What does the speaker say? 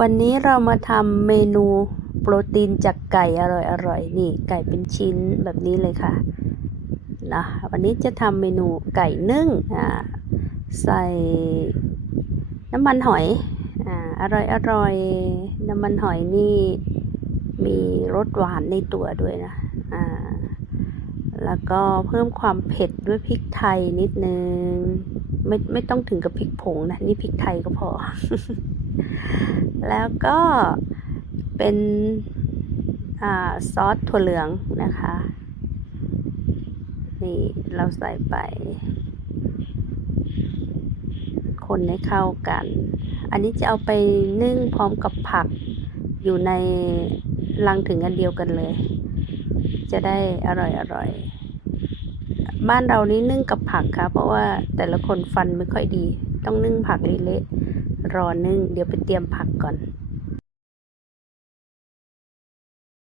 วันนี้เรามาทำเมนูโปรตีนจากไก่อร่อยๆนี่ ไก่เป็นชิ้นแบบนี้เลยค่ะนะวันนี้จะทำเมนูไก่นึ่งอ่าใส่น้ำมันหอยอ่าอร่อยอร่อยๆน้ำมันหอยนี่มีรสหวานในตัวด้วยนะอ่าแล้วก็เพิ่มความเผ็ดด้วยพริกไทยนิดนึง ไม่ไม่ต้องถึงกับพริกผงนะ นี่พริกไทยก็พอ แล้วก็เป็นอซอสถั่วเหลืองนะคะ นี่เราใส่ไป คนให้เข้ากัน อันนี้จะเอาไปนึ่งพร้อมกับผักอยู่ในลังถึงอันเดียวกันเลย จะได้อร่อยอร่อยบ้านเรานี่นึ่งกับผักค่ะ เพราะว่าแต่ละคนฟันไม่ค่อยดี ต้องนึ่งผักเละ รอนึ่ง เดี๋ยวไปเตรียมผักก่อน